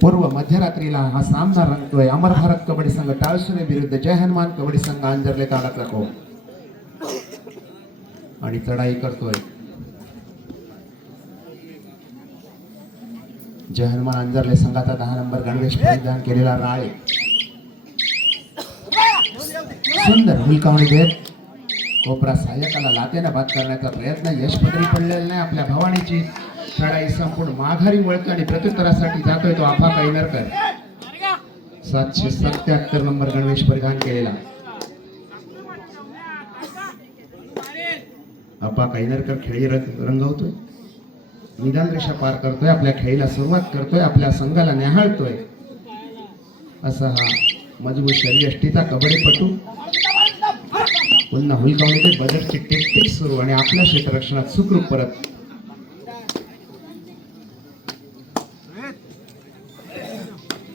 पूर्व मध्यरात्रीला हा सामना रंगतोय. अमर भारत कबड्डी संघ टाळसुरे विरुद्ध जय हनुमान कबड्डी संघ अंजरले तालुका को आणि चढाई करतोय. जय हनुमान अंजरले संघाचा 10 नंबर गणवेश परिधान केलेला राळे सुंदर हुलकावणी देत कोपरा सहाय्यकाला लातेने बाद करण्याचा प्रयत्न यश पदरी पडलेला नाही. आपल्या भवानीची चढाई संपूर्ण माघारी वळतो आणि प्रत्युत्तरासाठी जातोय तो आफा कैनरकर. 777 नंबर गणवेश परिधान केलेला आफा कैनरकर खेळी रंगवतोय. निदान रेषा पार करतोय. आपल्या खेळीला सुरुवात करतोय. आपल्या संघाला न्याहाळतोय. असा हा मजबूत शरीरयष्टीचा कबड्डीपटू पुन्हा हुलकावणी ते बदलची टेक्टिक सुरू आणि आपल्या क्षेत्ररक्षणात सुखरूप परत.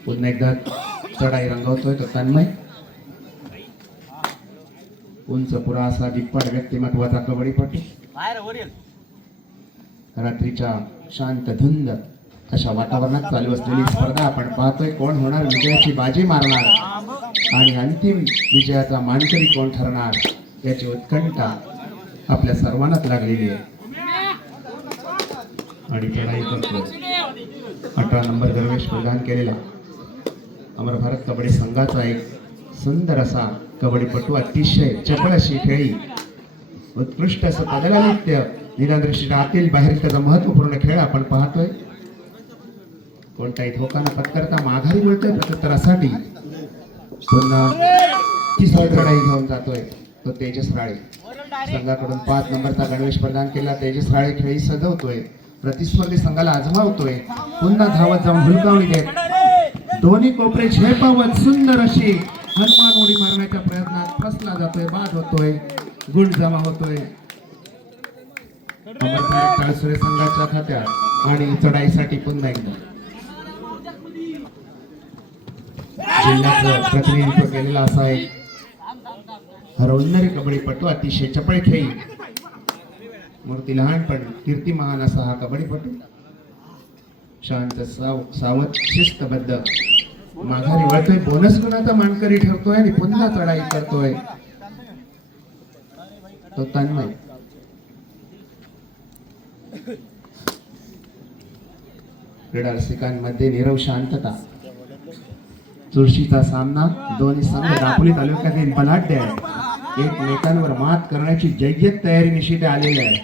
पुन्हा एकदा चढाई रंगवतोय तो तन्मय. उंच पुरा असा दिग्पाट व्यक्तिमत्वाचा कबड्डीपटू रात्रीच्या शांत धुंद अशा वातावरणात चालू असलेली स्पर्धा आपण पाहतोय. कोण होणार विजयाची बाजी मारणार आणि अंतिम विजयाचा मानकरी कोण ठरणार याची उत्कंठा आपल्या सर्वांनाच लागलेली आहे. आणि चढाई करतोय 18 नंबर गणवेश परिधान केलेला अमर भारत कबड्डी संघाचा एक सुंदर असा कबड्डीपटू. अतिशय चपळ अशी खेळी, उत्कृष्ट असं पदलालित्य, निरादृष्टीच्या आतील बाहेर त्याचा महत्वपूर्ण खेळ आपण पाहतोय. कोणताही धोका न पत्करता माघारी मिळतोय प्रत्युत्तरासाठी. पुन्हा तिसरा चढाई घेऊन जातोय तो तेजस राळे. संघाकडून 5 नंबरचा गणवेश प्रदान केला. तेजस राळे खेळी सजवतोय. प्रतिस्पर्धी संघाला आजमावतोय. पुन्हा धावत जाऊन हुलकावणी देत दोन्ही कोपरे झेपावत सुंदर अशी हनुमान उडी मारण्याच्या प्रयत्नात फसला जातोय. बाद होतोय. गुण जमा होतोय टाळसुरे संघाच्या खात्यात. आणि चढाईसाठी पुन्हा एकदा जिल्ह्याचं प्रतिनिधित्व केलेला असा एक हरवणारी कबड्डीपटू. अतिशय चपळ खेळी, मूर्ती लहानपण कीर्ती महान असा हा कबड्डीपटू. शांत सावध शिस्तबद्ध माघारी वळतोय. बोनस गुणाचा मानकरी ठरतोय आणि पुन्हा चढाई करतोय तो तन्मय. क्रीडा रसिकांमध्ये नीरव शांतता. चुरशीचा सामना. दोन्ही संघ दापोली तालुक्यातील बलाढ्य आहे. एकमेकांवर मात करण्याची जय्यत तयारी निश्चित आलेली आहे.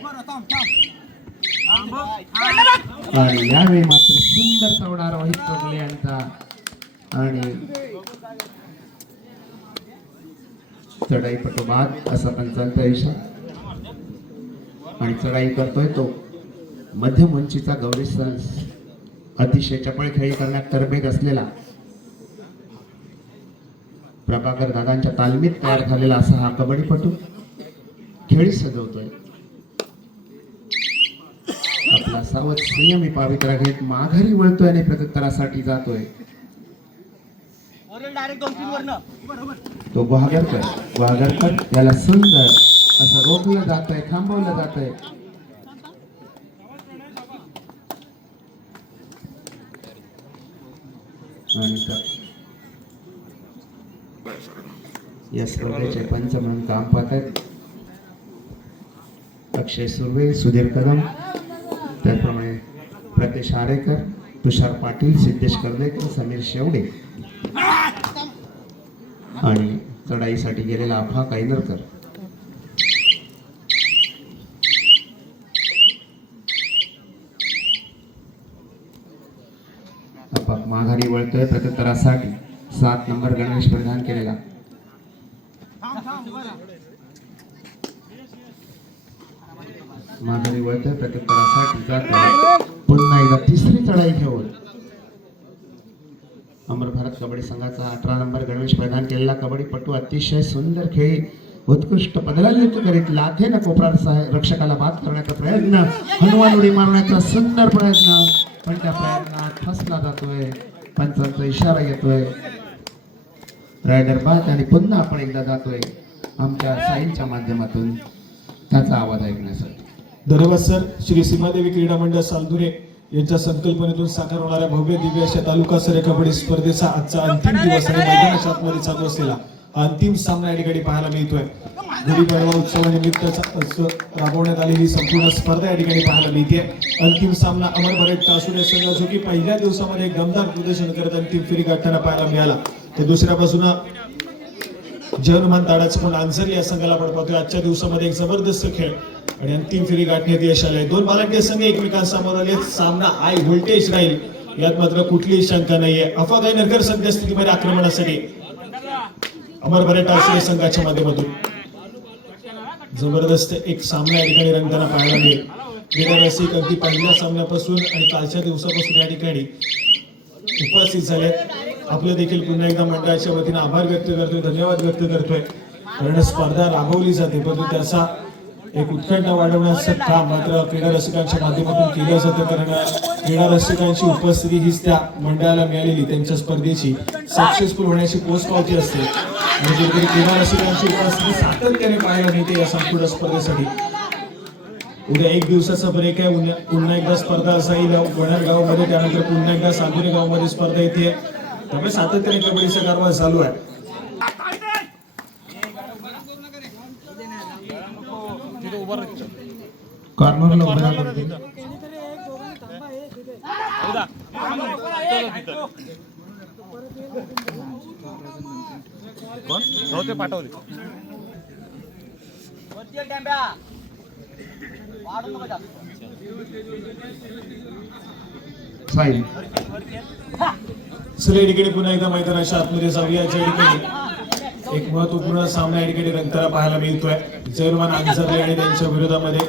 आणि यावेळी मात्र सुंदर चवडा रोहित चोगले यांचा आणि चढाईपटू बाद असा पंचांचा इशारा. आणि चढाई करतोय तो मध्यम उंचीचा गौरी संस. अतिशय चपळ खेळी करण्यात तरबेज असलेला प्रभाकर दादांच्या तालमीत तयार झालेला असा हा कबड्डीपटू खेळी सजवतोय. आपला सावध संयमी पावित्रा घेत माघारी वळतोय आणि प्रत्युत्तरासाठी जातोय तो गुहागरकर. याला सुंदर असं रोखलं जातंय, थांबवलं जातंय. या स्पर्धेचे पंच म्हणून काम पाहत आहेत अक्षय सुर्वे, सुधीर कदम, त्याप्रमाणे प्रतेश आरेकर, तुषार पाटील, सिद्धेश कर्देकर, समीर शेवडे आणि चढाईसाठी गेलेला आफा कैनरकर. माघारी वळतोय प्रत्युत्तरासाठी. 7 नंबर गणवेश प्रदान केलेला माघारी वळतोय प्रत्युत्तरासाठी जातोय. पुन्हा एकदा तिसरी चढाई घेऊन अमर भारत कबड्डी संघाचा 18 नंबर गणवेश प्रदान केलेला कबड्डीपटू. अतिशय सुंदर खेळी, उत्कृष्ट पदलालित्य करीत लाथेनं कोपरा रक्षकाला बाद करण्याचा प्रयत्न, हनुमान उडी मारण्याचा सुंदर प्रयत्न, पण त्या प्रयत्नात फसला जातोय. पंचांचा इशारा येतोय. रायडर बाद. आणि पुन्हा आपण एकदा जातोय आमच्या साईलच्या माध्यमातून त्याचा आवाज ऐकण्यासाठी. धन्यवाद सर. श्री सीमादेवी क्रीडा मंडळ सालदुरे यांच्या संकल्पनेतून साकार होणाऱ्या भव्य दिव्य अशा तालुकास्तरीय कबड्डी स्पर्धेचा आजचा अंतिम दिवस आणि मैदानाच्या आतमध्ये चालू असलेला अंतिम सामना या ठिकाणी पाहायला मिळतोय. गुढीपाडवा उत्सवानिमित्त राबवण्यात आलेली संपूर्ण स्पर्धा या ठिकाणी पाहायला मिळते. अंतिम सामना अमर भरेट टासुडे संघ जो की पहिल्या दिवसामध्ये एक दमदार प्रदर्शन करत अंतिम फेरी गाठताना पाहायला मिळाला. तर दुसऱ्या बाजूला जयनुमान ताडाचं पण आन्सर या संघाला आपण पाहतोय. आजच्या दिवसामध्ये एक जबरदस्त खेळ आणि अंतिम फेरी गाठण्यात यश आलंय. दोन बालंटे संघ एकमेकांसमोर आले. सामना हाय व्होल्टेज राहील यात मात्र कुठलीही शंका नाहीये. अफागाई नगर सध्या स्थितीमध्ये आक्रमणासाठी अमर भरेट टासुडे संघाच्या माध्यमातून जबरदस्त एक सामना या ठिकाणी रंगताना पाहायला मिळेल. क्रीडा रसिक अगदी पहिल्या सामन्यापासून आणि कालच्या दिवसापासून या ठिकाणी उपस्थित झाले. आपलं देखील पुन्हा एकदा मंडळाच्या वतीने आभार व्यक्त करतोय, धन्यवाद व्यक्त करतोय. कारण स्पर्धा राबवली जाते परंतु त्याचा एक उत्कंठा वाढवण्याचं काम मात्र क्रीडा रसिकांच्या माध्यमातून केलं जातं. कारण क्रीडा रसिकांची उपस्थिती हीच त्या मंडळाला मिळालेली त्यांच्या स्पर्धेची सक्सेसफुल होण्याची पोचपावती असते. म्हणजे क्रीडा रसिकांची उपस्थिती सातत्याने पाहायला मिळते या संपूर्ण स्पर्धेसाठी. उद्या एक दिवसाचा ब्रेक आहे. पुन्हा एकदा स्पर्धा जाईल वडार गावामध्ये, त्यानंतर पुन्हा एकदा सांगोली गावामध्ये स्पर्धा येते. त्यामुळे सातत्याने कबड्डीचा कारभार चालू आहे. कॉर्नरला उभं राहा. पाठवले साईल चला या ठिकाणी पुन्हा एकदा मैदानाच्या आतमध्ये जाऊया. ज्या ठिकाणी एक महत्वपूर्ण सामना या ठिकाणी रंगताना पाहायला मिळतोय. जयनुमान आंजरले आणि त्यांच्या विरोधामध्ये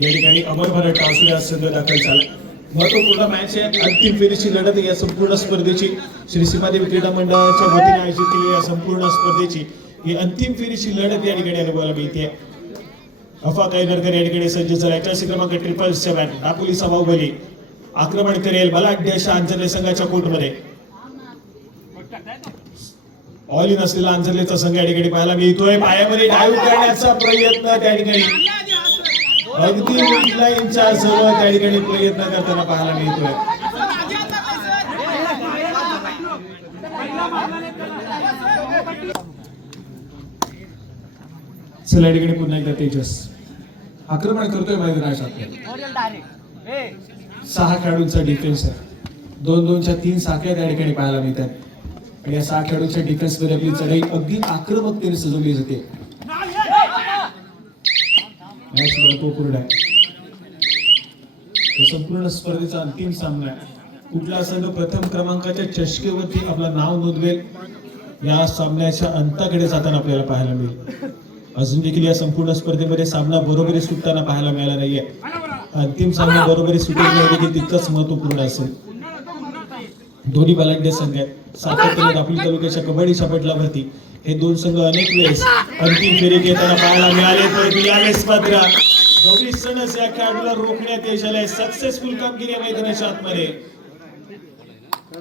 या ठिकाणी अमर भरेट टासुडे हा संघ दाखल झाला. महत्वपूर्ण मॅच आहे. अंतिम फेरीची लढत या संपूर्ण स्पर्धेची श्री सीमादेवी क्रीडा मंडळाच्या वतीने आयोजित केलेली या संपूर्ण स्पर्धेची ही अंतिम फेरीची लढत या ठिकाणी अनुभवायला मिळते. अफागाई नगर या ठिकाणी सज्ज झाला. क्रमांक 777 दापोलीचा बाहुबली आक्रमण करेल बलाढ्य अशा आंजर्ले संघाच्या कोर्टमध्ये. ऑल इन असलेला आंजर्लेचा संघ या ठिकाणी पाहायला मिळतोय. पायामध्ये डायव्ह करण्याचा प्रयत्न त्या ठिकाणी अगदी लाईनच्या जवळ त्या ठिकाणी प्रयत्न करताना पाहायला मिळतोय. चला या ठिकाणी पुन्हा एकदा तेजस आक्रमण करतोय मैदानाच्या. 6 खेळाडूंचा डिफेन्स आहे. 2-2च्या 3 साखळ्या त्या ठिकाणी पाहायला मिळतात. आणि या 6 खेळाडूंच्या डिफेन्स मध्ये आपली चढाई अगदी आक्रमकतेने सजवली जाते. मॅच महत्वपूर्ण आहे. संपूर्ण स्पर्धेचा अंतिम सामना आहे. कुठला संघ प्रथम क्रमांकाच्या चषकेवरती आपलं नाव नोंदवेल या सामन्याच्या अंताकडे जाताना आपल्याला पाहायला मिळेल. अजून देखील या संपूर्ण स्पर्धेमध्ये सामना बरोबरी सुटताना पाहायला मिळाला नाहीये. अंतिम सामना बरोबरी सुटेल देखील तितकंच महत्वपूर्ण असेल. दोन्ही बलाढ्य संघ आहेत. सातत्याने दापोली तालुक्याच्या कबड्डीच्या पटलावरती हे दोन संघ अनेक वेळेस अंतिम फेरीत येताना पाहायला मिळाले. परंतु यावेळेस मात्र गौरी सणस या खेळाडूला रोखण्यात यश आलंय. सक्सेसफुल कामगिरी या मैदानाच्या आतमध्ये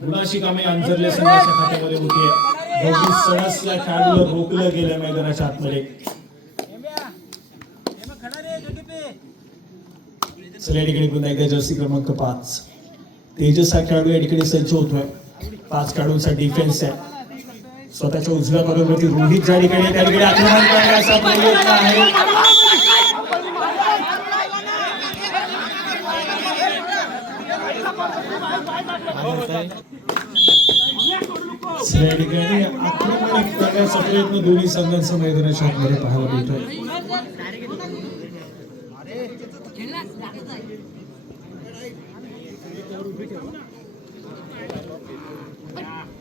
गुणाशी कामे अंजरले संघाच्या खात्यामध्ये होती. गौरी सणस या खेळाडूला रोखलं गेलं मैदानाच्या आतमध्ये. चला या ठिकाणी पुन्हा एकदा जर्सी क्रमांक 5 तेजस हा खेळाडू या ठिकाणी सज्ज होतोय. 5 खेळाडूंचा डिफेन्स आहे. स्वतःच्या उजव्या बरोबरती रोहित ज्या ठिकाणी त्या ठिकाणी आक्रमण करण्याचा प्रयत्न आहे. या ठिकाणी आक्रमण करण्याचा प्रयत्न दोन्ही संघांचा मैदानाच्या आतमध्ये पाहायला मिळतोय.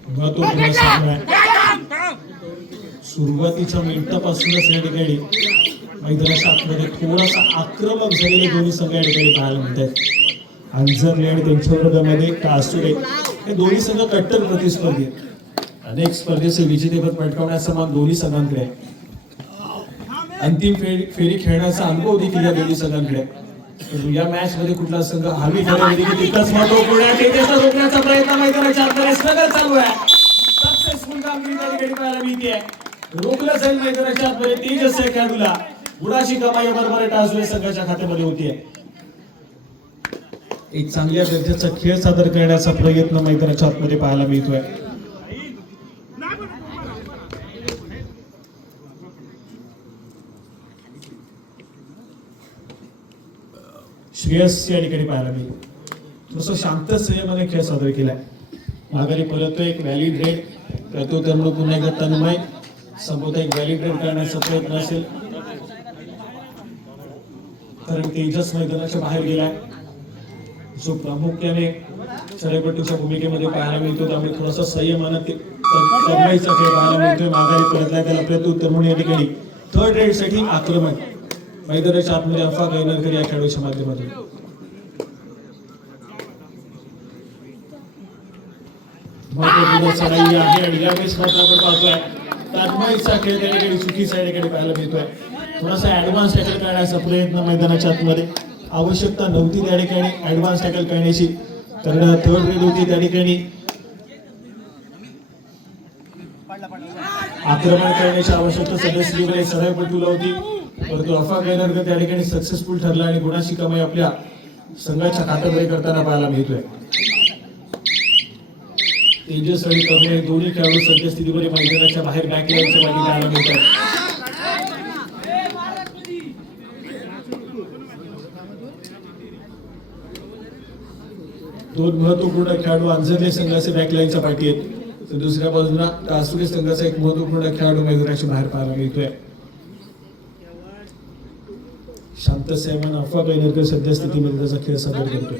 महत्वपूर्ण सामना आहे. सुरुवातीच्या मिनिटापासूनच या ठिकाणी मैदानाच्या आतमध्ये थोडासा आक्रमक झालेले दोन्ही संघ या ठिकाणी पाहायला मिळतात. अंजरले आणि त्यांच्या विरोधामध्ये टासुडे हे दोन्ही संघ कट्टर प्रतिस्पर्धी आहेत. अनेक स्पर्धेचे विजेतेपद पटकावण्याचा मान दोन्ही संघांकडे आहे. अंतिम फेरी खेळण्याचा अनुभव देखील या दोन्ही संघांकडे आहे. या मॅच मध्ये कुठला संघ हवी ठरवली की तिथंच महत्वपूर्ण आहे. तेजसला रोखण्याचा प्रयत्न मैदानाच्या आतमध्ये स्ट्रगल चालू आहे. सक्सेसफुल कामगिरी त्या ठिकाणी पाहायला मिळते. रोखलं जाईल मैदानाच्या आतमध्ये तेजस या खेळाडूला. गुणाची कमाई बरोबर टासुडे संघाच्या खात्यामध्ये होतीये. एक चांगल्या दर्जाचा खेळ सादर करण्याचा प्रयत्न मैदानाच्या आतमध्ये पाहायला मिळतोय. श्रेयस या ठिकाणी पाहायला मिळतो थोडस शांत संयमाने खेळ सादर केलाय. माघारी परततोय एक व्हॅलिड रेड करतो त्यामुळे पुन्हा एकदा तन्मय संपवता एक व्हॅलिड रेड करण्याचा प्रयत्न असेल कारण तेजस मैदानाच्या बाहेर गेलाय जो प्रामुख्याने सरेपट्टीच्या भूमिकेमध्ये पाहायला मिळतो त्यामुळे थोडासा संयमानं तन्मयचा खेळ पाहायला मिळतोय. माघारी परतलाय त्याला प्रत्युत्तर म्हणून या ठिकाणी थर्ड रेड साठी आक्रमण मैदानाच्या आतमध्ये अफा गैनरकर या खेळाडूच्या माध्यमातून. महत्वपूर्ण चढाई आहे आणि यावेळेस मात्र आपण पाहतोय तन्मयचा खेळ त्या ठिकाणी चुकीचा या ठिकाणी पाहायला मिळतोय. थोडासा ऍडव्हान्स टॅकल करण्याचा प्रयत्न मैदानाच्या आतमध्ये आवश्यकता नव्हती त्या ठिकाणी ऍडव्हान्स टॅकल करण्याची कारण थर्ड रेड होती त्या ठिकाणी आक्रमण करण्याची आवश्यकता सदस्य सरळपटूला होती परंतु अफा गैनरकर त्या ठिकाणी सक्सेसफुल ठरला आणि गुणाची कमाई आपल्या संघाच्या खात्यामध्ये करताना पाहायला मिळतोय. तेजस आणि तन्मय दोन्ही खेळाडू सद्यस्थितीमध्ये मैदानाच्या बाहेर बॅकलाईनच्या मागे पाहायला मिळतात. दोन महत्वपूर्ण खेळाडू अंजरले संघाचे बॅकलाईनच्या पाठी आहेत तर दुसऱ्या बाजूला कासुरे संघाचा एक महत्वपूर्ण खेळाडू मैदानाच्या बाहेर पाहायला मिळतोय. शांत सैमान अफवा गैनरकर सद्यस्थितीमध्ये त्याचा खेळ सादर करतोय.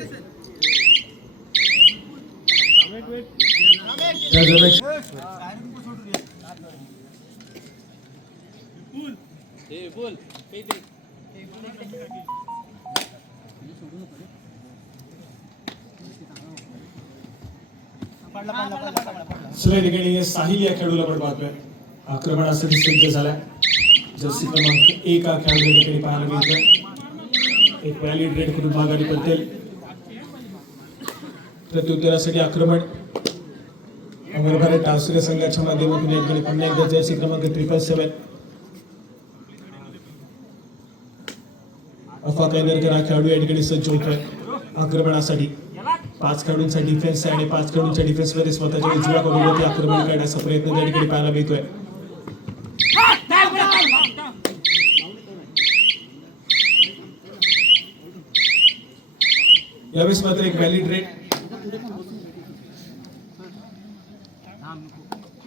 दुसऱ्या ठिकाणी साहिल या खेळाडूला आपण पाहतोय आक्रमणासाठी सज्ज झालाय. जर्सी क्रमांक 1 हा खेळाडू या ठिकाणी पाहायला मिळतोय. एक व्हॅलिड रेड करून माघारी पडतील. प्रत्युत्तरासाठी आक्रमण अमर भारत टासुरे संघाच्या माध्यमातून या ठिकाणी पुन्हा एकदा जर्सी क्रमांक 777 अफा गैनरकर हा खेळाडू या ठिकाणी सज्ज होतोय आक्रमणासाठी. 5 खेळाडूंचा डिफेन्स आहे आणि 5 खेळाडूंच्या डिफेन्स मध्ये स्वतःच्या उजव्या कडून आक्रमण करण्याचा प्रयत्न त्या ठिकाणी पाहायला मिळतोय. यावेळेस मात्र एक व्हॅलिड रेड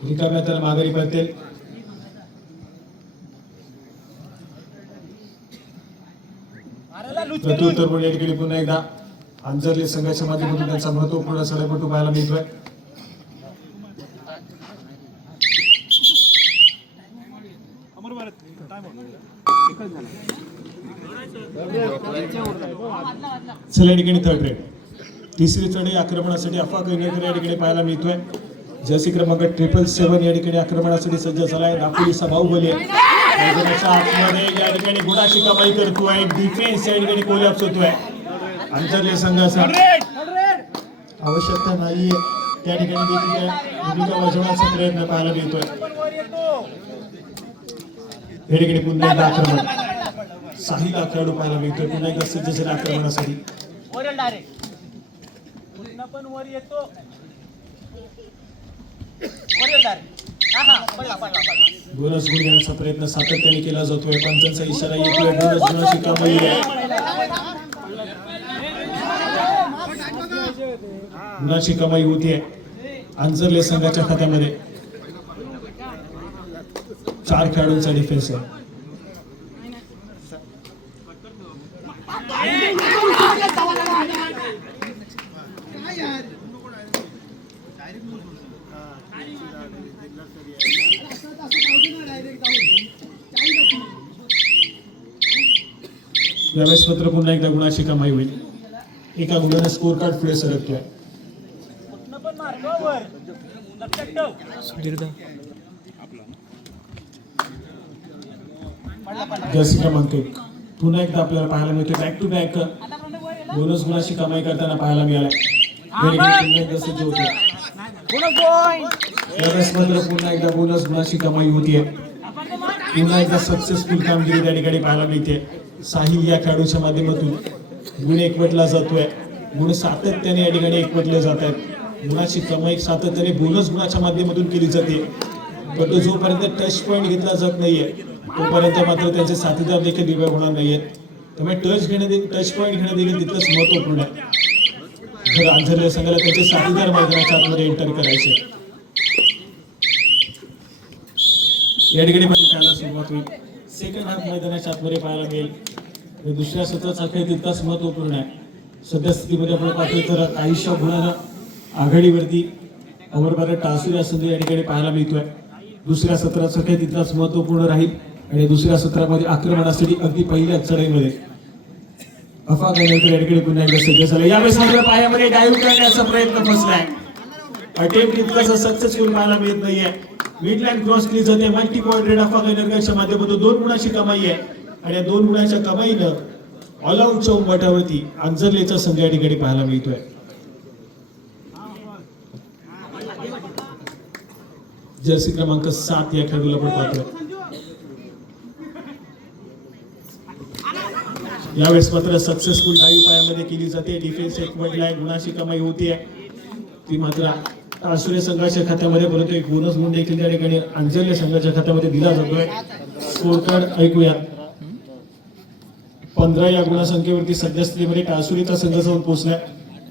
रिकाम्या त्याला माघारी पडतील. प्रत्युत्तर म्हणून या ठिकाणी पुन्हा एकदा अंजरले संघाच्या माध्यमातून त्यांचा महत्वपूर्ण सडेपटू पाहायला मिळतोय. चला या ठिकाणी थर्ड रेड तिसरी चढाई आक्रमणासाठी अफा गैनरकर या ठिकाणी पाहायला मिळतोय. जर्सी क्रमांक 777 या ठिकाणी आक्रमणासाठी सज्ज झालाय. नागपुरीचा बाहुबली मैदानाच्या आतमध्ये या ठिकाणी गुणाची कमाई करतोय. डिफेन्स या ठिकाणी कोलॅप्स होतोय. अंजरले संघाचा आवश्यकता नाहीये त्या ठिकाणी देखील भूमिका वाजवण्याचा प्रयत्न पाहायला मिळतोय. या ठिकाणी पुन्हा एकदा आक्रमण साहिल हा खेळाडू पाहायला मिळतोय. पुन्हा एकदा सज्ज झाला आक्रमणासाठी. बोनस गुण घेण्याचा प्रयत्न सातत्याने केला जातोय. पंचांचा इशारा येतोय. बोनस गुणाची कमाई गुणाची कमाई होतीये अंजरले संघाच्या खात्यामध्ये. 4 खेळाडूंचा डिफेन्स आहे. यावेळेस मात्र पुन्हा एकदा गुणाची कमाई होईल. एका गुणाने स्कोर कार्ड पुढे सरकतोय. जर्सी क्रमांक 1 पुन्हा एकदा आपल्याला पाहायला मिळतोय. बॅक टू बॅक बोनस गुणाची कमाई करताना पाहायला मिळालाय. पुन्हा एकदा सज्ज होतो. यावेळेस मात्र पुन्हा एकदा बोनस गुणाची कमाई होतीये. पुन्हा एकदा सक्सेसफुल कामगिरी त्या ठिकाणी पाहायला मिळते. साहिल या खेळाडूच्या माध्यमातून गुण एकवटला जातोय. गुण सातत्याने या ठिकाणी एकवटले जात आहेत. गुणाची कमाई सातत्याने बोनस गुणाच्या माध्यमातून केली जाते, पण जोपर्यंत टच पॉईंट घेतला जात नाहीये तोपर्यंत मात्र त्यांचे साथीदार देखील रिवाईव्ह होणार नाहीयेत. त्यामुळे टच पॉईंट घेणं देखील तितकंच महत्वपूर्ण आहे. जर आंधरल्या संघाला त्यांचे साथीदार मैदानाच्या आतमध्ये एंटर करायचे, या ठिकाणी खेळायला सुरुवात होईल. सेकंड हाफ मैदानाच्या आतमध्ये पाहायला मिळेल. दुसऱ्या सत्राचा खेळ तितकाच महत्वपूर्ण आहे. सध्या स्थितीमध्ये आपण पाहतोय तर काहीशा गुणानं आघाडीवरती अमर भारत टासूर या संघ या ठिकाणी पाहायला मिळतोय. दुसऱ्या सत्राचा खेळ तितकाच महत्वपूर्ण राहील आणि दुसऱ्या सत्रामध्ये आक्रमणासाठी अगदी पहिल्या चढाईमध्ये अफा गायकर या ठिकाणी पुन्हा एकदा सज्ज झाला. यावेळेस मात्र पायामध्ये डाईव्ह करण्याचा प्रयत्न फसलाय. अटेम्प्ट तितकंच सक्सेसफुल पाहायला मिळत नाहीये. मिडलाईन क्रॉस केली जाते. मल्टी पॉईंट रेड अफा गायकरच्या माध्यमातून 2 गुणाची कमाई आहे आणि या 2 गुणाच्या कमाईनं ऑल आउटच्या उंबरठ्यावरती आंजर्लेचा संघ या ठिकाणी पाहायला मिळतोय. जर्सी क्रमांक 7 या खेळाडूला आपण पाहतोय. यावेळेस मात्र सक्सेसफुल डाईव्ह पायामध्ये केली जाते. डिफेन्स एक म्हटलाय, गुणाची कमाई होतीये ती मात्र टासुरे संघाच्या खात्यामध्ये, परंतु एक बोनस गुण देखील त्या ठिकाणी अंजल्य संघाच्या खात्यामध्ये दिला जातोय. स्कोर कार्ड ऐकूया. 15 या गुणसंख्येवरती सध्या स्थितीमध्ये टासुरीचा संघ जाऊन पोहोचलाय,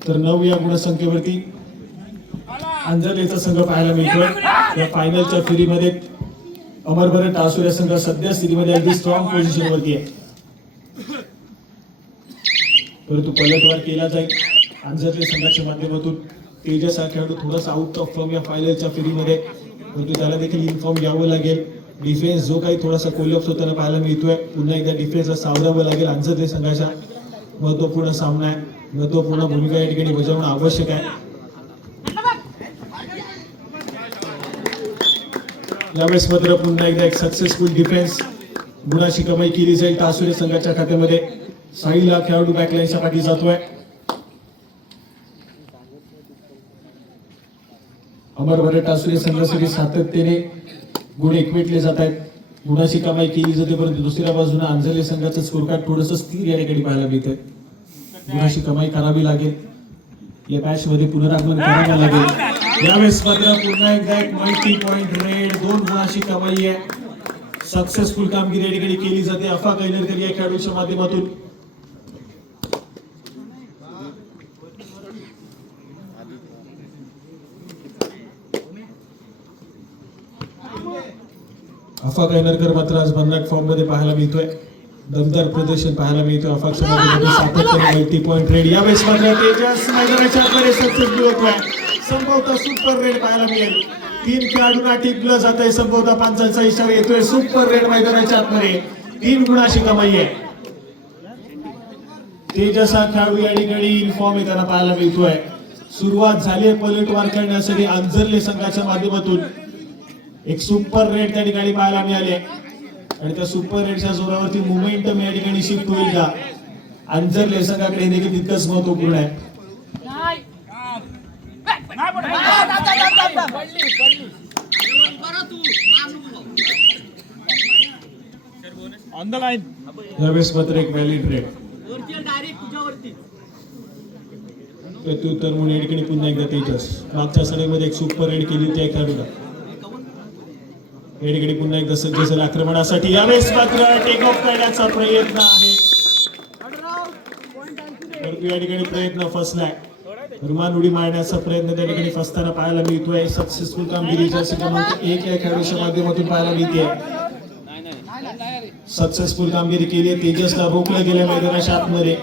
तर 9 या गुणसंख्येवरती अंजलेचा संघ पाहायला मिळतोय. या फायनलच्या फेरीमध्ये अमर भारत टासुरे संघ सध्या स्थितीमध्ये अगदी स्ट्रॉंग पोझिशन वरती आहे, परंतु पलटवार केला जाईल अंजले संघाच्या माध्यमातून. तेजस हा खेळाडू थोडासा आउट ऑफ फॉर्म या फायनलच्या फेरीमध्ये, परंतु त्याला देखील इन्फॉर्म घ्यावं लागेल. डिफेन्स जो काही थोडासा कोलॅप्स होताना पाहायला मिळतोय, पुन्हा एकदा डिफेन्सला सावरावं लागेल. अंजले संघाच्या महत्वपूर्ण सामना आहे, महत्वपूर्ण भूमिका या ठिकाणी बजावणं आवश्यक आहे. यावेळेस मात्र पुन्हा एकदा एक सक्सेसफुल डिफेन्स गुणाची कमाई केली जाईल टासुरे संघाच्या खात्यामध्ये. साहिल हा खेळाडू बॅकलाईनच्या पाठी जातोय. अमर भारत टासुरे संघासाठी सातत्याने गुण एकवटले जात आहेत, गुणाची कमाई केली जाते, परंतु दुसऱ्या बाजूने अंजले संघाचं स्कोर कार्ड थोडंसं स्थिर या ठिकाणी पाहायला मिळतंय. गुणाची कमाई करावी लागेल, या मॅच मध्ये पुनरागमन करावं लागेल. यावेळेस मात्र पुन्हा एकदा एक मल्टी पॉइंट रेड, 2 गुणाची कमाई आहे. सक्सेसफुल कामगिरी या ठिकाणी केली जाते अफा गायकर या खेळाडूच्या माध्यमातून. अफा गायकर मात्र आज भन्नाट फॉर्म मध्ये पाहायला मिळतोय. दमदार प्रदर्शन पाहायला मिळतोय अफाच्या माध्यमातून. सातत्याने मल्टी पॉइंट रेड. यावेळेस मात्र तेजस मैदानाच्या आतमध्ये सक्सेसफुल होतोय. संभवतः सुपर रेड पाहायला मिळेल. 3 खेळाडूंना टिपलं जात आहे. संभवतः 5 इशारा येतोय. सुपर रेड मैदानाच्या आतमध्ये 3 गुणाची कमाई आहे. तेजस हा खेळाडू या ठिकाणी इन्फॉर्म येताना पाहायला मिळतोय. सुरुवात झाली पलटवार करण्यासाठी अंजर्ले संघाच्या माध्यमातून. एक सुपर रेड त्या ठिकाणी पाहायला मिळाले आणि त्या सुपर रेडच्या जोरावरती मोमेंटम या ठिकाणी शिफ्ट होईल का अंजर्ले संघाकडे हे देखील तितकंच महत्वपूर्ण आहे. यावेळेस मात्र एक व्हॅलिड रेड प्रत्युत्तर म्हणून या ठिकाणी पुन्हा एकदा तेजस. मागच्या सडेमध्ये एक सुपर रेड केली त्या खेळाडूला. या ठिकाणी पुन्हा एकदा सज्ज झाला आक्रमणासाठी. यावेळेस मात्र टेक ऑफ करण्याचा प्रयत्न आहे, परंतु या ठिकाणी प्रयत्न फसलाय. रुमान उडी मारण्याचा प्रयत्न त्या ठिकाणी फसताना पाहायला मिळतोय. सक्सेसफुल कामगिरी जर्सी क्रमांक 1 या खेळाडूच्या माध्यमातून पाहायला मिळते. सक्सेसफुल कामगिरी केली. तेजसला रोखलं गेल्या मैदानाच्या आतमध्ये.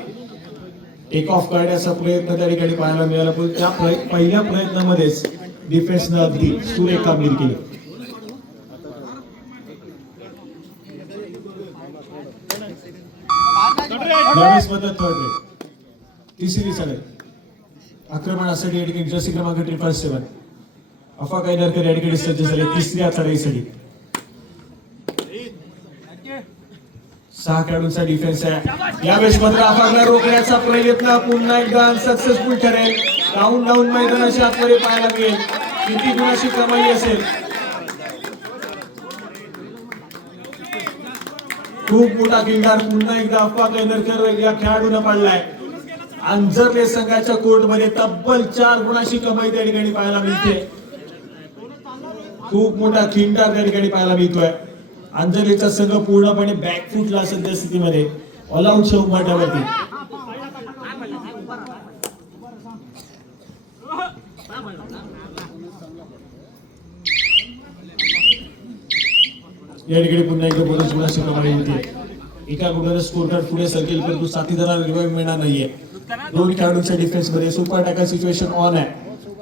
टेक ऑफ करण्याचा प्रयत्न त्या ठिकाणी पाहायला मिळाला, पण त्या पहिल्या प्रयत्नामध्येच डिफेन्सनं अगदी सुरेख कामगिरी केली. यावेळेस मात्र थर्ड रेड, तिसरी चढाई आक्रमणासाठी या ठिकाणी जर्सी क्रमांक 777 अफा गायकर या ठिकाणी सज्ज झाले तिसऱ्या चढाईसाठी. 6 खेळाडूंचा डिफेन्स आहे. यावेळेस मात्र अफाला रोखण्याचा प्रयत्न पुन्हा एकदा अनसक्सेसफुल ठरेल. डाऊन मैदानाच्या आतमध्ये पाहायला मिळेल. किती गुणाची कमाई असेल. खूप मोठा किल्लार पुन्हा एकदा अफा गायकर या खेळाडूने पाडलाय. अंजरले संघाच्या कोर्टमध्ये तब्बल 4 गुणाची कमाई त्या ठिकाणी पाहायला मिळते. खूप मोठा खिंडार त्या ठिकाणी पाहायला मिळतोय. अंजरलेचा संघ पूर्णपणे बॅकफुटला सध्या स्थितीमध्ये ऑल आउटच्या उंबरठ्यावरती. या ठिकाणी पुन्हा एकदा बोनस गुणाची कमाई होती. एका गुणाने स्कोर कार्ड पुढे सरकेल परंतु साथीदाराला रिवाइव्ह मिळणार नाहीये. दोन खेळाडूंच्या डिफेन्स मध्ये सुपर अटॅकर सिच्युएशन ऑन आहे,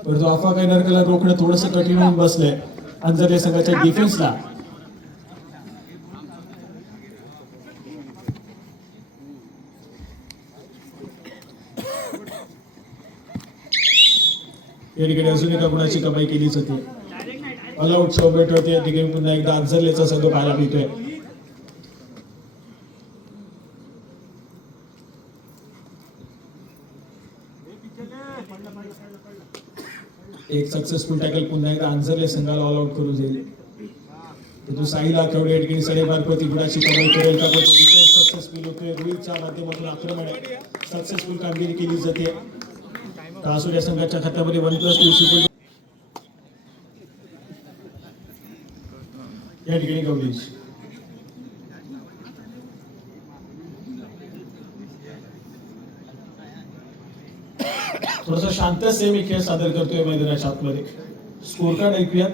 परंतु अफवा काही नरकला रोखणं थोडंसं कठीण होऊन बसलंय अंजरले संघाच्या डिफेन्सला. या ठिकाणी अजून एका गुणाची कमाई केलीच होती. ऑल आउट चौबेट होते. या ठिकाणी पुन्हा एकदा अंजरलेचा संघ पाहायला मिळतोय. एक सक्सेसफुल टॅकल पुन्हा एकदा अंजरले संघाला ऑल आउट करू जाईल. तो साहिल आठवडे या ठिकाणी 5.5 गुणाची कमाई करेल का? सक्सेसफुल होतोय. रोहितच्या माध्यमातून आक्रमण आहे, सक्सेसफुल कामगिरी केली जाते. कासुर या संघाच्या खात्यामध्ये 1+2 या ठिकाणी गवलेश थोडासा शांत सेमी खेळ सादर करतोय मैदानाच्या आतमध्ये. स्कोर कार्ड ऐकूयात.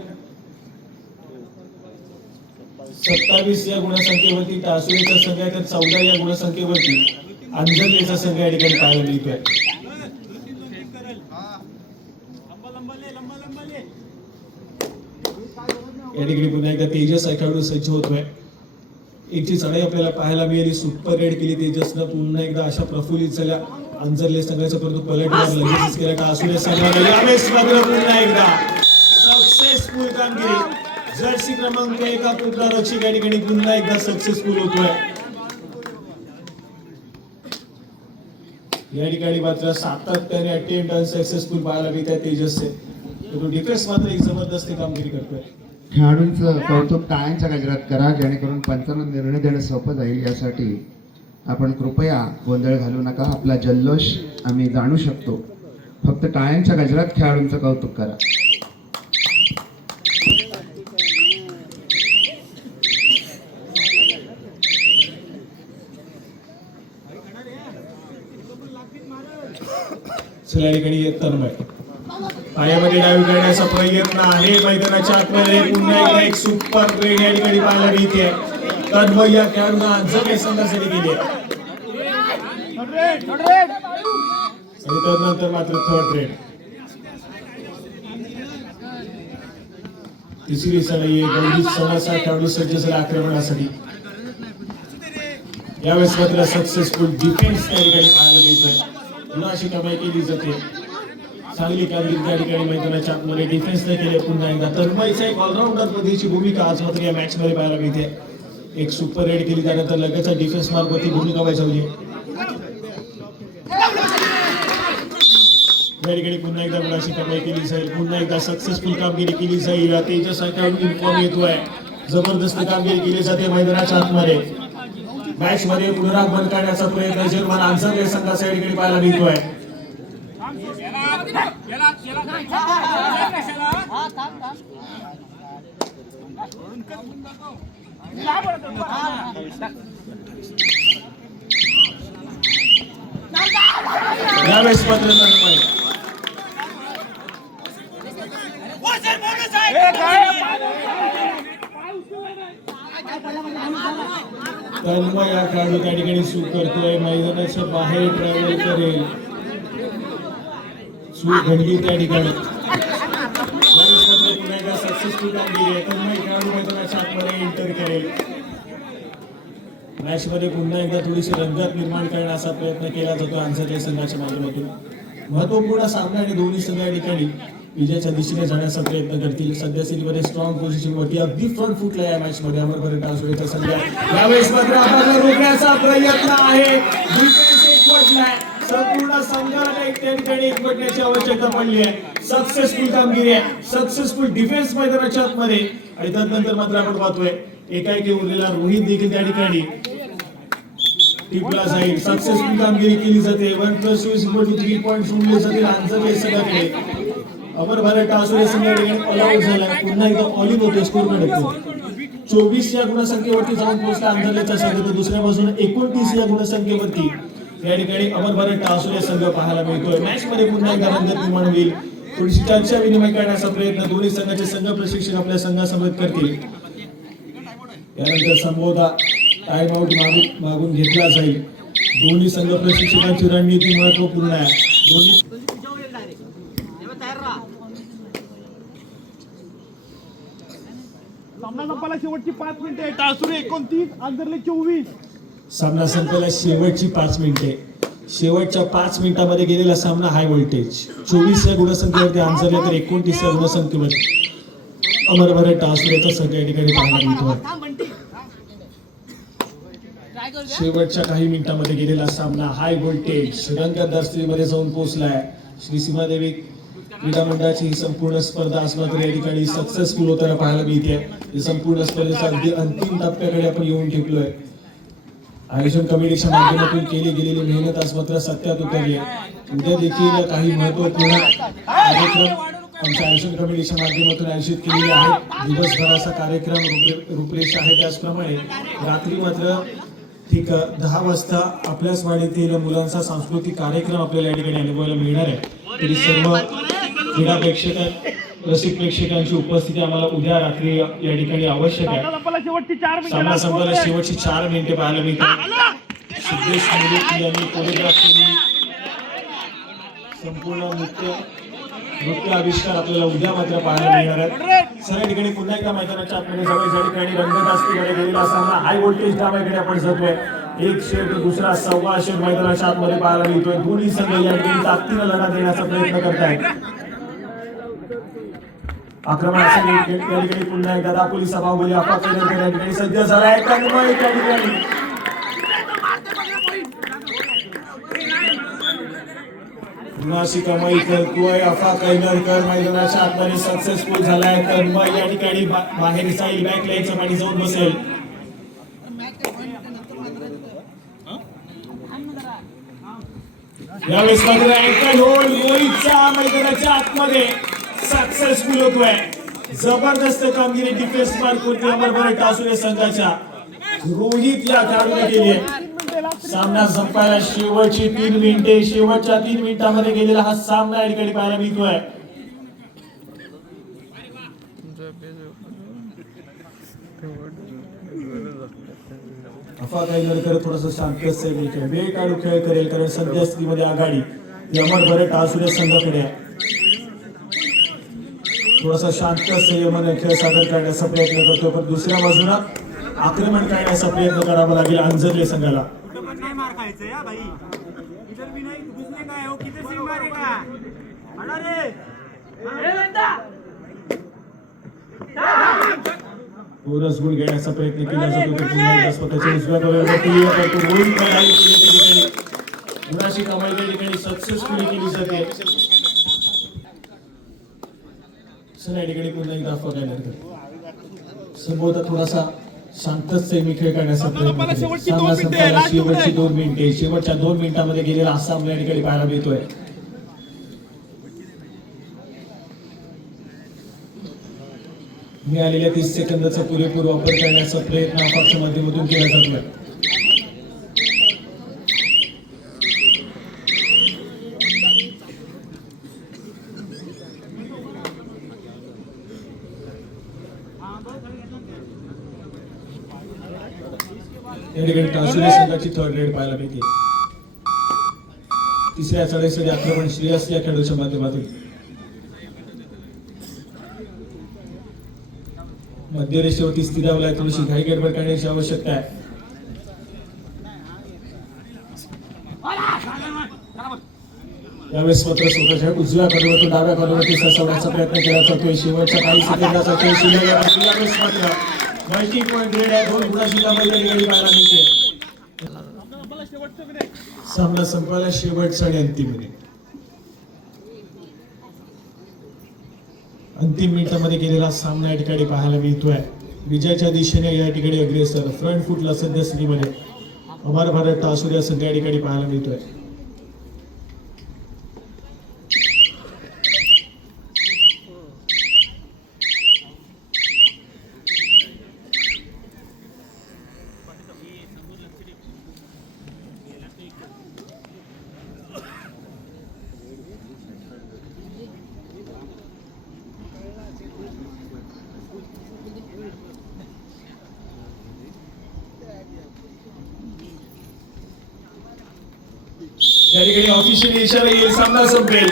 27 या गुणसंख्येवरती टासुरेचा संघ आहे, तर 14 या गुणसंख्येवरती अंजरलेचा संघ या ठिकाणी पाहायला मिळतोय. या ठिकाणी पुन्हा एकदा तेजस खेळाडू सज्ज होतोय. एक जी चढाई आपल्याला पाहायला मिळाली, सुपर रेड केली तेजसनं. पुन्हा एकदा अशा प्रफुल्लित झाल्या अंजरले संघाचा, परंतु पलटवार लगेचच केला टासुरे संघाने. यावेळेस मात्र पुन्हा एकदा सक्सेसफुल कामगिरी. जर्सी क्रमांक 1 पुतळा रक्षक या ठिकाणी पुन्हा एकदा सक्सेसफुल होतोय. या ठिकाणी मात्र सातत्याने अटेम्प्ट अनसक्सेसफुल पाहायला मिळतात तेजसचे, तो डिफेन्स मात्र एक जबरदस्त कामगिरी करतोय. खेळाडूंचं कौतुक टाळ्यांच्या गजरात करा, जेणेकरून पंचांना निर्णय देणं सोपं जाईल. यासाठी आपण कृपया गोंधळ घालू नका. आपला जल्लोष आम्ही जाणू शकतो. फक्त टाळ्यांच्या गजरात खेळाडूंचं कौतुक करा. या ठिकाणी तन्मय पायामध्ये डावी करण्याचा प्रयत्न आहे. मैदानाच्या आतमध्ये पुन्हा एकदा एक सुपर रेड या ठिकाणी पाहायला मिळते. तन्मय या खेळाडूंना अंजरले संघासाठी गेले आणि त्यानंतर मात्र थर्ड रेड. तिसरी सळई गौरी सणाचा खेळाडू सज्ज झाला आक्रमणासाठी. यावेळेस मात्र सक्सेसफुल डिफेन्स त्या ठिकाणी पाहायला मिळतोय. गुणाची कमाई केली जाते. चांगली कामगिरी त्या ठिकाणी मैदानाच्या आतमध्ये डिफेन्सने केले. पुन्हा एकदा तन्मयचा एक ऑलराऊंडर पद्धतीची भूमिका आज मात्र या मॅच मध्ये पाहायला मिळते. एक सुपर रेड केली, त्यानंतर लगेच डिफेन्स मार्गवरती भूमिका बजावली. या ठिकाणी पुन्हा एकदा गुणाची कमाई केली जाईल. पुन्हा एकदा सक्सेसफुल कामगिरी केली जाईल. तेजस इन्फॉर्म येतोय. जबरदस्त कामगिरी केली जाते मैदानाच्या आतमध्ये. मॅच मध्ये पुनरागमन करण्याचा प्रयत्न जर्मन अंजरले संघाचा या ठिकाणी पाहायला मिळतोय. यावेळेस मात्र तन्मय या खेळाडू त्या ठिकाणी सूट करतोय. मैदानाच्या बाहेर ट्रॅव्हल करेल. सूट घडली त्या ठिकाणी. सक्सेसफुल कामगिरी आहे. तन्मय खेळाडू मैदानाच्या आतमध्ये एंटर करेल. मॅच मध्ये पुन्हा एकदा थोडीशी रंगत निर्माण करण्याचा प्रयत्न केला जातो अंजरले संघाच्या माध्यमातून. महत्वपूर्ण सामना आणि दोन्ही संघ या ठिकाणी विजयाच्या दिशेने जाण्याचा प्रयत्न करतील. सध्या सिरीमध्ये स्ट्रॉंग पोझिशन वरती अगदी फ्रंट फुटला या मॅच मध्ये अमरभर टासुरेचा संघ. यावेळेस मात्र आपल्याला रोखण्याचा प्रयत्न आहे. डिफेन्स एकवटलाय. संपूर्ण संघाला एक त्या ठिकाणी एकवटण्याची आवश्यकता पडली आहे. सक्सेसफुल कामगिरी आहे. सक्सेसफुल डिफेन्स मैदानाच्या आतमध्ये. आणि त्यानंतर मात्र आपण पाहतोय एकाएकी उरलेला रोहित देखील त्या ठिकाणी टिपला जाईल. सक्सेसफुल कामगिरी केली जाते. 1+2=3 पॉईंट सोडले जातील आंजर्ले संघाकडे. अमर भारत टासुरे संघाकडे ऑल आउट झाला. पुन्हा एकदा ऑल इन होते स्कोर कडे. 24 या गुणसंख्येवरती जाऊन पोहोचला आंजर्लेचा संघ. तर दुसऱ्या बाजूने 29 या गुणसंख्येवरती या ठिकाणी अमर भारत टासुरे संघ पाहायला मिळतोय. मॅच मध्ये पुन्हा एकदा रंगत निर्माण होईल. थोडीशी चर्चा विनिमय करण्याचा प्रयत्न दोन्ही संघाचे संघ प्रशिक्षक आपल्या संघासमोर करतील. यानंतर संबोधा टाइम आउट मागून घेतला जाईल. दोन्ही संघ प्रशिक्षकांची रणनीती महत्वपूर्ण आहे. दोन्ही सामना संपायला शेवटची 5 मिनिटे. टासुरे 29, आंजर्ले 24. सामना संपायला शेवटची 5 मिनिटे. शेवटच्या 5 मिनिटांमध्ये गेलेला सामना हाय व्होल्टेज. 24 या गुणसंख्येवरती आंजर्ले तर 29 या गुणसंख्येवरती अमर भारत टासुरेचा संघ या ठिकाणी पाहायला मिळतो. शेवटच्या काही मिनिटांमध्ये गेलेला सामना हाय व्होल्टेज रंगतदार स्थितीमध्ये जाऊन पोहोचलाय. श्री सीमादेवी क्रीडा मंडळाची ही संपूर्ण स्पर्धा आज मात्र या ठिकाणी सक्सेसफुल होताना पाहायला मिळते. ही संपूर्ण स्पर्धेच्या अगदी अंतिम टप्प्याकडे आपण येऊन टिकलोय. आयोजन कमिटीच्या माध्यमातून केली गेलेली मेहनत आज मात्र सत्यात उतरली आहे. उद्या देखील काही महत्वपूर्ण कार्यक्रम आमच्या आयोजन कमिटीच्या माध्यमातून आयोजित केलेले आहेत. दिवसभराचा कार्यक्रम रूपरेषा आहे. त्याचप्रमाणे रात्री मात्र ठीक 10 वाजता आपल्याच वाडीतील मुलांचा सांस्कृतिक कार्यक्रम आपल्याला या ठिकाणी अनुभवायला मिळणार आहे. तरी सर्व क्रीडा रसिक प्रेक्षकांची उपस्थिती आम्हाला उद्या रात्री या ठिकाणी आवश्यक आहे. सामना संपला शेवटची 4 मिनिटे पाहायला मिळतात. सिद्धेश मुलुक यांनी कोरिओग्राफ केलेली संपूर्ण नृत्य आविष्कार आपल्याला उद्या मात्र पाहायला मिळणार आहेत. सर या ठिकाणी पुन्हा एकदा मैदानाच्या आतमध्ये जाऊया. ज्या ठिकाणी रंगतदार गेलेला सामना हाय व्होल्टेज डाव्याकडे आपण जातोय. एक शेर तर दुसरा 1.25 शेर मैदानाच्या आतमध्ये पाहायला मिळतोय. दोन्ही संघ या ठिकाणी ताकदीनं लढा देण्याचा प्रयत्न करतायत. आक्रमणासाठी या ठिकाणी पुन्हा एकदा दापोली सभागृह अफवा या ठिकाणी सज्ज झाला आहे. त्यामुळे त्या ठिकाणी नाशिक कमाई करतोय. अफा कैनरकर मैदानाच्या आतमध्ये सक्सेसफुल झालाय. तन्मय या ठिकाणी बाहेर जाईल. बॅक लाईनच्या पाणी जाऊन बसेल. यावेळेस मात्र अँकल होल्ड रोहितचा मैदानाच्या आतमध्ये सक्सेसफुल होतोय. जबरदस्त कामगिरी डिफेन्स मार्क होती अमर भारत टासुरे संघाच्या. रोहित या खेळाडूने केली आहे. सामना संपायला शेवटची 3 मिनिटे. शेवटच्या 3 मिनिटांमध्ये गेलेला हा सामना या ठिकाणी पाहायला मिळतोय. अफा कैनरकर थोडासा शांत वेळ काढू खेळ करेल. कारण सध्या स्थितीमध्ये आघाडी अमर भारत टासुरे संघाकडे आहे. थोडासा शांत संयमाने खेळ सादर करण्याचा प्रयत्न करतो. पण दुसऱ्या बाजूला आक्रमण करण्याचा प्रयत्न करावा लागेल अंजर्ले संघाला. बोनस गुण घेण्याचा प्रयत्न केला जातो. स्वतःच्या उजव्या कव्यावरती गुणाची कमाई त्या ठिकाणी सक्सेसफुली केली जाते. या ठिकाणी पुन्हा एकदा अफवा करण्यात संबोधा थोडासा शांतच सेमी खेळ करण्याचा प्रयत्न शेवटची 2 मिनिटे. शेवटच्या 2 मिनिटांमध्ये गेलेला आसाम या ठिकाणी पाहायला मिळतोय. मिळालेल्या 30 सेकंदाचा पुरेपूर वापर करण्याचा प्रयत्न आपापच्या माध्यमातून केला जातोय. या ठिकाणी टासुरे संघाची 3rd रेड पाहायला मिळते. तिसऱ्या चढाईसाठी आक्रमण श्रेयस या खेळाडूच्या माध्यमातून. मध्यरेषेवरती स्थिरावलाय. थोडीशी घाई गडबड करण्याची आवश्यकता आहे. यावेळेस मात्र स्वतःच्या उजव्या कॉर्नरवरून डाव्या कॉर्नरवरती सरसावण्याचा प्रयत्न केला जातोय. शेवटच्या काही सेकंदाचा खेळ शिल्लक आहे. यावेळेस मात्र मल्टी पॉइंट रेड आहे. 2 गुणाची कमाई पाहायला मिळते. सामना संपवायला शेवटचा आणि अंतिम मिनिट. अंतिम मिनिटांमध्ये गेलेला सामना या ठिकाणी पाहायला मिळतोय. विजयाच्या दिशेने या ठिकाणी अग्रेसर फ्रंट फुटला सध्या स्थितीमध्ये अमर भारत टासूर या संघ या ठिकाणी पाहायला मिळतोय. या ठिकाणी ऑफिशियली इशारा येईल, सामना संपेल.